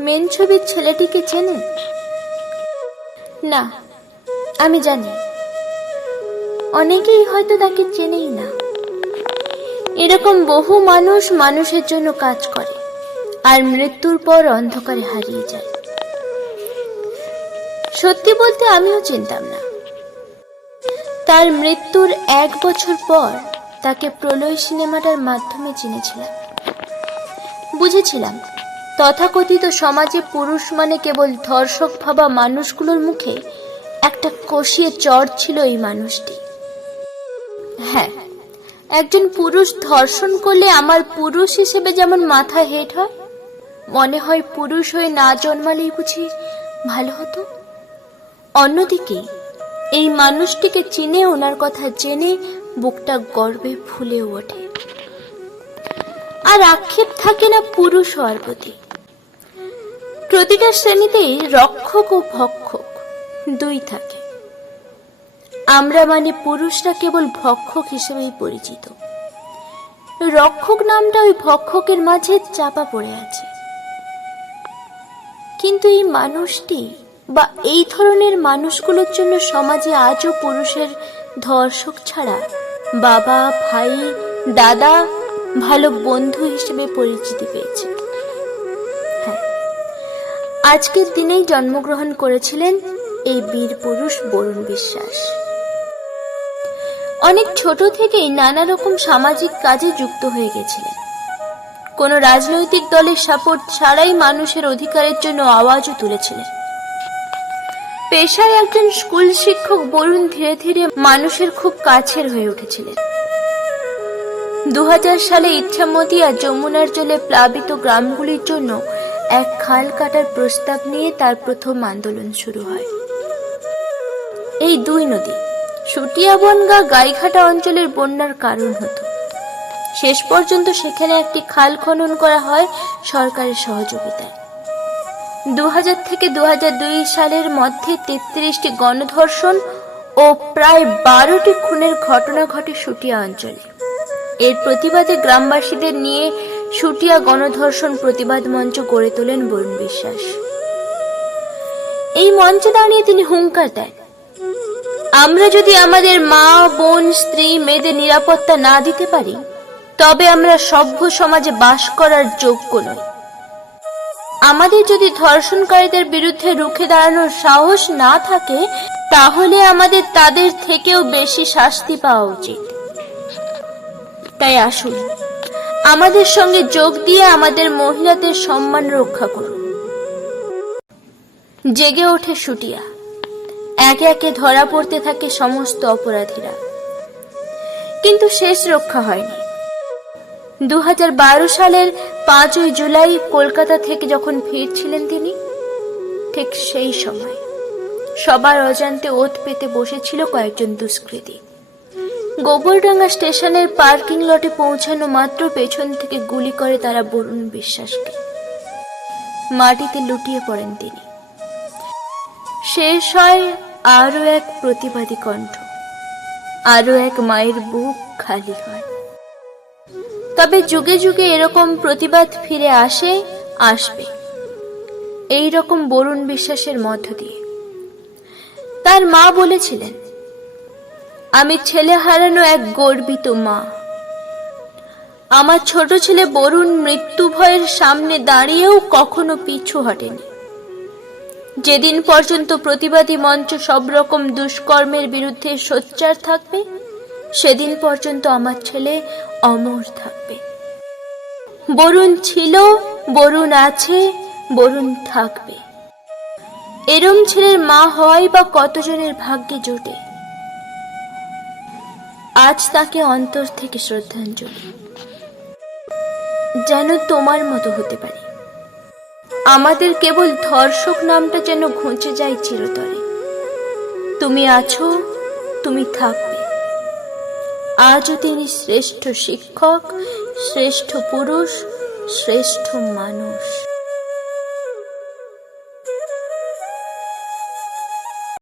Main ছবির ছেলেটিকে চেনেন? না, আমি জানি। অনেকেই হয়তো তাকে চেনেই না। এরকম বহু মানুষ মানুষের জন্য কাজ করে, আর মৃত্যুর পর অন্ধকারে হারিয়ে যায়। সত্যি বলতে আমিও চিনতাম না। তার মৃত্যুর এক বছর পর তাকে প্রলয় সিনেমাটার মাধ্যমে চিনেছিলাম। বুঝেছিলাম তথাকথিত সমাজে পুরুষ মানে কেবল ধর্ষক ভাবা মানুষগুলোর মুখে একটা কষিয়ে চর ছিল এই মানুষটি। হ্যাঁ একজন পুরুষ ধর্ষণ করলে আমার পুরুষ হিসেবে যেমন মাথা হেট হয়, মনে হয় পুরুষ হয়ে না জন্মালেই বুঝি ভালো হতো। অন্যদিকে, এই মানুষটিকে চিনে, ওনার কথা জেনে বুকটা গর্বে ফুলে ওঠে। আর আক্ষেপ থাকে না পুরুষ হওয়ার প্রতি। প্রতিটা শ্রেণীতেই রক্ষক ও ভক্ষক দুই থাকে। আমরা মানে পুরুষরা কেবল ভক্ষক হিসেবেই পরিচিত। রক্ষক নামটা ওই ভক্ষকের মাঝে চাপা পড়ে আছে। কিন্তু এই মানুষটি বা এই ধরনের মানুষগুলোর জন্য সমাজে আজও পুরুষের ধর্ষক ছাড়া বাবা, ভাই, দাদা, ভালো বন্ধু হিসেবে পরিচিতি পেয়েছে। আজকের দিনেই জন্মগ্রহণ করেছিলেন এই বীর পুরুষ বরুণ বিশ্বাস। অনেক ছোট থেকেই নানা রকম সামাজিক কাজে যুক্ত হয়ে গেছিলেন। কোনো রাজনৈতিক দলের সাপোর্ট ছাড়াই মানুষের অধিকারের জন্য আওয়াজও তুলেছিলেন। পেশায় একজন স্কুল শিক্ষক বরুণ ধীরে ধীরে মানুষের খুব কাছের হয়ে উঠেছিলেন। দু হাজার সালে ইচ্ছামতি আর যমুনার জলে প্লাবিত গ্রামগুলির জন্য এক খাল কাটার প্রস্তাব নিয়ে তার প্রথম আন্দোলন শুরু হয়। এই দুই নদী সুটিয়াবনগা গাইঘাটা অঞ্চলের বন্যার কারণ হতো। শেষ পর্যন্ত সেখানে একটি খাল খনন করা হয় সরকারের সহযোগিতায়। দু হাজার থেকে দু হাজার দুই সালের মধ্যে তেত্রিশটি গণধর্ষণ ও প্রায় বারোটি খুনের ঘটনা ঘটে সুটিয়া অঞ্চলে। এর প্রতিবাদে গ্রামবাসীদের নিয়ে সুটিয়া গণধর্ষণ প্রতিবাদ মঞ্চ গড়ে তোলেন বরুণ বিশ্বাস। এই মঞ্চে দাঁড়িয়ে তিনি হুঙ্কার দেন। আমরা যদি আমাদের মা, বোন, স্ত্রী, মেয়েদের নিরাপত্তা না দিতে পারি, তবে আমরা সভ্য সমাজে বাস করার যোগ্য নই। আমাদের যদি ধর্ষণকারীদের বিরুদ্ধে রুখে দাঁড়ানোর সাহস না থাকে, তাহলে আমাদের তাদের থেকেও বেশি শাস্তি পাওয়া উচিত। তাই আসুন আমাদের সঙ্গে যোগ দিয়ে আমাদের মহিলাদের সম্মান রক্ষা করুন। জেগে ওঠে সুটিয়া। একে একে ধরা পড়তে থাকে সমস্ত অপরাধীরা। কিন্তু শেষ রক্ষা হয়নি। দু হাজার বারো সালের পাঁচই জুলাই কলকাতা থেকে যখন ফিরছিলেন তিনি, ঠিক সেই সময় সবার অজান্তে ওত পেতে বসেছিল কয়েকজন দুষ্কৃতী। গোবরডাঙ্গা স্টেশনের পার্কিং লটে পৌঁছানো মাত্র পেছন থেকে গুলি করে তারা বরুণ বিশ্বাসকে। মাটিতে লুটিয়ে পড়েন তিনি। শেষ হয় আরও এক প্রতিবাদী কণ্ঠ। আরও এক মায়ের বুক খালি হয়। তবে যুগে যুগে এরকম প্রতিবাদ ফিরে আসে, আসবে। এই রকম বরুণ বিশ্বাসের মধ্য দিয়ে। তার মা বলেছিলেন আমি ছেলে হারানো এক গর্বিত মা। আমার ছোট ছেলে বরুণ মৃত্যু ভয়ের সামনে দাঁড়িয়েও কখনো পিছু হটেনি। যেদিন পর্যন্ত প্রতিবাদী মঞ্চ সব রকম দুষ্কর্মের বিরুদ্ধে সোচ্চার থাকবে, সেদিন পর্যন্ত আমার ছেলে অমর থাকবে। বরুণ ছিল, বরুণ আছে, বরুণ থাকবে। এরম ছেলের মা হয় বা কতজনের ভাগ্যে জোটে? আজ তাকে অন্তর থেকে শ্রদ্ধাঞ্জলি। যেন তোমার মতো হতে পারে। আমাদের কেবল ধর্ষক নামটা যেন ঘুঁচে যায় চিরতরে। তুমি আছো, তুমি থাকবে। আজও তিনি শ্রেষ্ঠ শিক্ষক, শ্রেষ্ঠ পুরুষ, শ্রেষ্ঠ মানুষ।